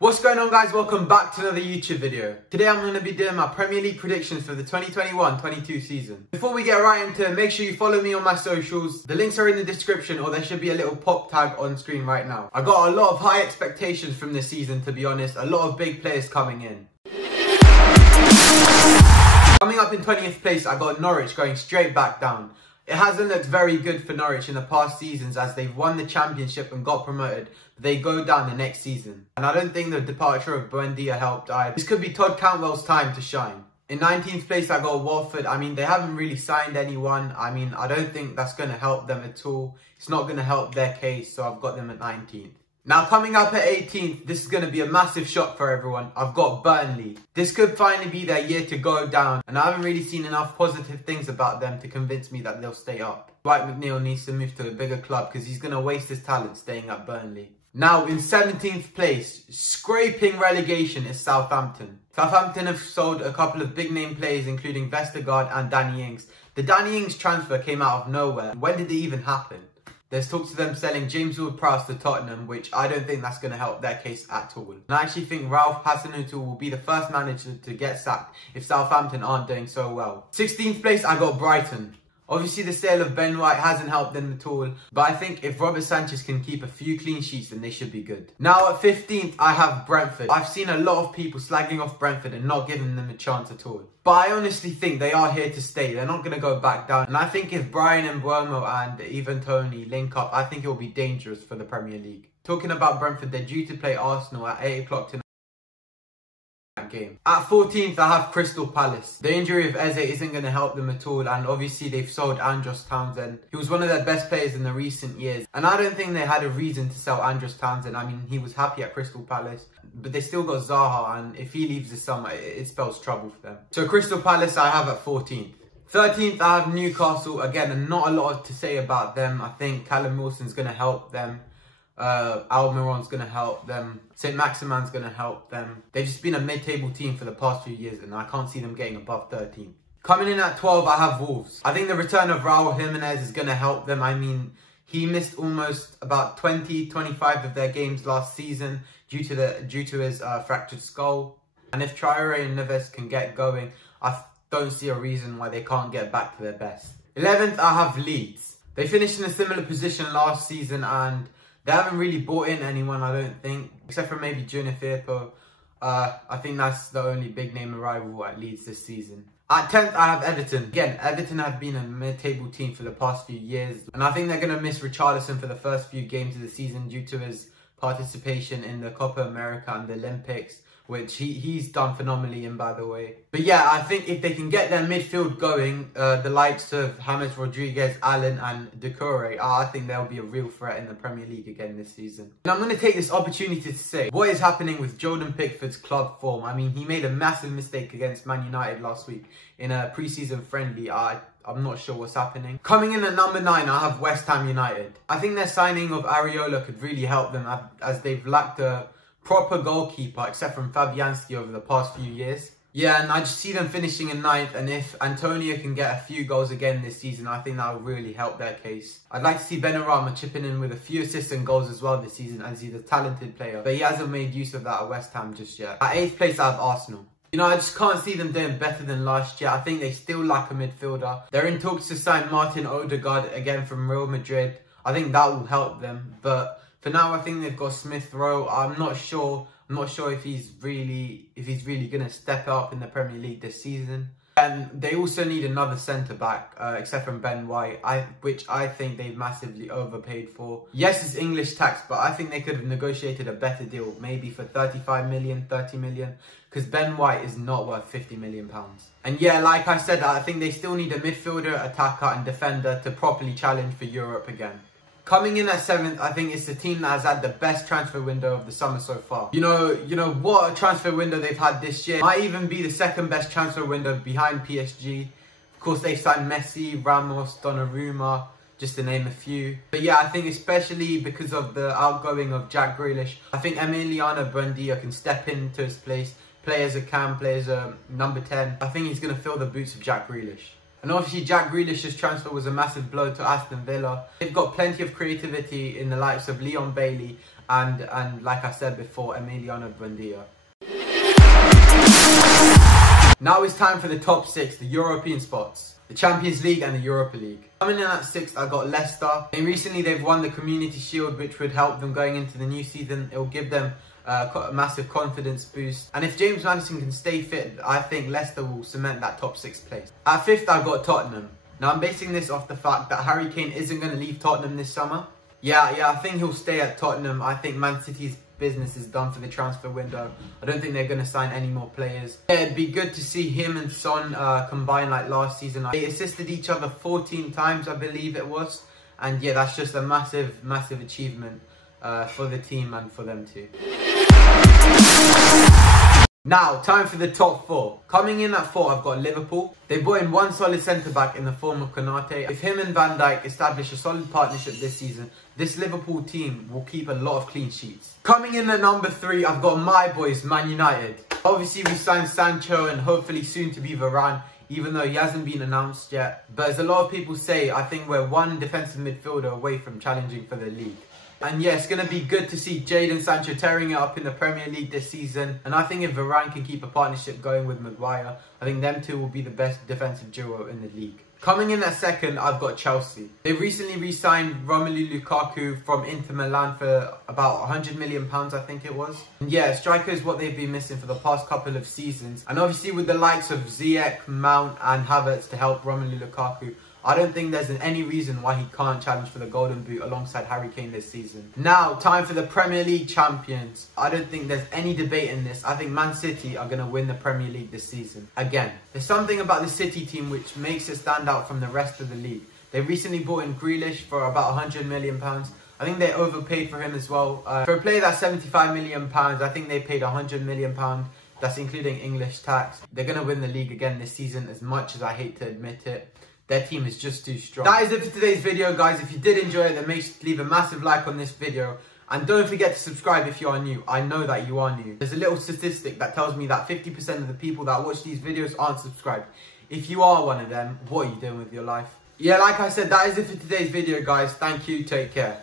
What's going on, guys? Welcome back to another YouTube video. Today I'm going to be doing my Premier League predictions for the 2021-22 season. Before we get right into it, make sure you follow me on my socials. The links are in the description, or there should be a little pop tag on screen right now. I got a lot of high expectations from this season, to be honest. A lot of big players coming in. Coming up in 20th place, I got Norwich going straight back down. It hasn't looked very good for Norwich in the past seasons, as they've won the championship and got promoted, but they go down the next season. And I don't think the departure of Buendia helped either. This could be Todd Cantwell's time to shine. In 19th place, I got Watford. They haven't really signed anyone. I don't think that's going to help them at all. It's not going to help their case, so I've got them at 19th. Now, coming up at 18th, this is going to be a massive shock for everyone. I've got Burnley. This could finally be their year to go down, and I haven't really seen enough positive things about them to convince me that they'll stay up. Dwight McNeil needs to move to a bigger club because he's going to waste his talent staying at Burnley. Now, in 17th place, scraping relegation, is Southampton. Southampton have sold a couple of big name players, including Vestergaard and Danny Ings. The Danny Ings transfer came out of nowhere. When did it even happen? There's talks of them selling James Ward-Prowse to Tottenham, which I don't think that's going to help their case at all. And I actually think Ralph Hasenhuttl will be the first manager to get sacked if Southampton aren't doing so well. 16th place, I got Brighton. Obviously, the sale of Ben White hasn't helped them at all, but I think if Robert Sanchez can keep a few clean sheets, then they should be good. Now, at 15th, I have Brentford. I've seen a lot of people slagging off Brentford and not giving them a chance at all. But I honestly think they are here to stay. They're not going to go back down. And I think if Brian Mbeumo and Ivan Toney link up, I think it will be dangerous for the Premier League. Talking about Brentford, they're due to play Arsenal at 8 o'clock tonight. Game. At 14th, I have Crystal Palace. The injury of Eze isn't going to help them at all, and obviously they've sold Andros Townsend. He was one of their best players in the recent years, and I don't think they had a reason to sell Andros Townsend. He was happy at Crystal Palace, but they still got Zaha, and if he leaves this summer, it spells trouble for them. So Crystal Palace I have at 14th. 13th, I have Newcastle. Again, not a lot to say about them. I think Callum Wilson's going to help them. Almiron's going to help them. St. Maximan's going to help them. They've just been a mid-table team for the past few years, and I can't see them getting above 13. Coming in at 12, I have Wolves. I think the return of Raul Jimenez is going to help them. He missed almost about 20-25 of their games last season due to his fractured skull. And if Traore and Neves can get going, I don't see a reason why they can't get back to their best. 11th, I have Leeds. They finished in a similar position last season, and they haven't really brought in anyone, I don't think, except for maybe Junior Firpo. I think that's the only big name arrival at Leeds this season. At 10th, I have Everton. Again, Everton have been a mid-table team for the past few years, and I think they're going to miss Richarlison for the first few games of the season due to his participation in the Copa America and the Olympics, which he's done phenomenally in, by the way. But yeah, I think if they can get their midfield going, the likes of James Rodriguez, Allen and Doucouré, I think they'll be a real threat in the Premier League again this season. And I'm going to take this opportunity to say, what is happening with Jordan Pickford's club form? He made a massive mistake against Man United last week in a pre-season friendly. I'm not sure what's happening. Coming in at number 9, I have West Ham United. I think their signing of Areola could really help them, as they've lacked a proper goalkeeper, except from Fabianski over the past few years. Yeah, and I just see them finishing in 9th, and if Antonio can get a few goals again this season, I think that will really help their case. I'd like to see Benrahma chipping in with a few assists and goals as well this season, as he's a talented player, but he hasn't made use of that at West Ham just yet. At 8th place, I have Arsenal. I just can't see them doing better than last year. I think they still lack a midfielder. They're in talks to sign Martin Odegaard again from Real Madrid. I think that will help them, but for now, I think they've got Smith Rowe. I'm not sure if he's really going to step up in the Premier League this season. And they also need another centre-back, except from Ben White, which I think they've massively overpaid for. Yes, it's English tax, but I think they could have negotiated a better deal, maybe for 35 million, 30 million, because Ben White is not worth 50 million pounds. And yeah, like I said, I think they still need a midfielder, attacker and defender to properly challenge for Europe again. Coming in at 7th, I think it's the team that has had the best transfer window of the summer so far. You know what a transfer window they've had this year. Might even be the second best transfer window behind PSG. Of course, they've signed Messi, Ramos, Donnarumma, just to name a few. But yeah, I think especially because of the outgoing of Jack Grealish, I think Emiliano Buendia can step into his place, play as a cam, play as a number 10. I think he's going to fill the boots of Jack Grealish. And obviously Jack Grealish's transfer was a massive blow to Aston Villa. They've got plenty of creativity in the likes of Leon Bailey and like I said before, Emiliano Buendia. Now it's time for the top 6, the European spots. The Champions League and the Europa League. Coming in at 6th, I got Leicester. And recently they've won the Community Shield, which would help them going into the new season. It will give them a massive confidence boost. And if James Maddison can stay fit, I think Leicester will cement that top 6 place. At 5th, I got Tottenham. Now I'm basing this off the fact that Harry Kane isn't going to leave Tottenham this summer. Yeah, I think he'll stay at Tottenham. I think Man City's business is done for the transfer window. I don't think they're going to sign any more players. Yeah, it'd be good to see him and Son combine like last season. They assisted each other 14 times, I believe it was. And yeah, that's just a massive achievement for the team and for them too. Now, time for the top 4. Coming in at 4, I've got Liverpool. They brought in one solid centre-back in the form of Konate. If him and Van Dijk establish a solid partnership this season, this Liverpool team will keep a lot of clean sheets. Coming in at number 3, I've got my boys, Man United. Obviously, we signed Sancho and hopefully soon to be Varane, even though he hasn't been announced yet. But as a lot of people say, I think we're one defensive midfielder away from challenging for the league. And yeah, it's going to be good to see Jadon Sancho tearing it up in the Premier League this season. And I think if Varane can keep a partnership going with Maguire, I think them two will be the best defensive duo in the league. Coming in at 2nd, I've got Chelsea. They recently re-signed Romelu Lukaku from Inter Milan for about £100 million, I think it was. And yeah, striker is what they've been missing for the past couple of seasons. And obviously with the likes of Ziyech, Mount and Havertz to help Romelu Lukaku, I don't think there's any reason why he can't challenge for the Golden Boot alongside Harry Kane this season. Now, time for the Premier League champions. I don't think there's any debate in this. I think Man City are going to win the Premier League this season. Again, there's something about the City team which makes it stand out from the rest of the league. They recently bought in Grealish for about £100 million. I think they overpaid for him as well. For a player that's £75 million, I think they paid £100 million. That's including English tax. They're going to win the league again this season, as much as I hate to admit it. Their team is just too strong. That is it for today's video, guys. If you did enjoy it, then make sure to leave a massive like on this video. And don't forget to subscribe if you are new. I know that you are new. There's a little statistic that tells me that 50% of the people that watch these videos aren't subscribed. If you are one of them, what are you doing with your life? Yeah, like I said, that is it for today's video, guys. Thank you. Take care.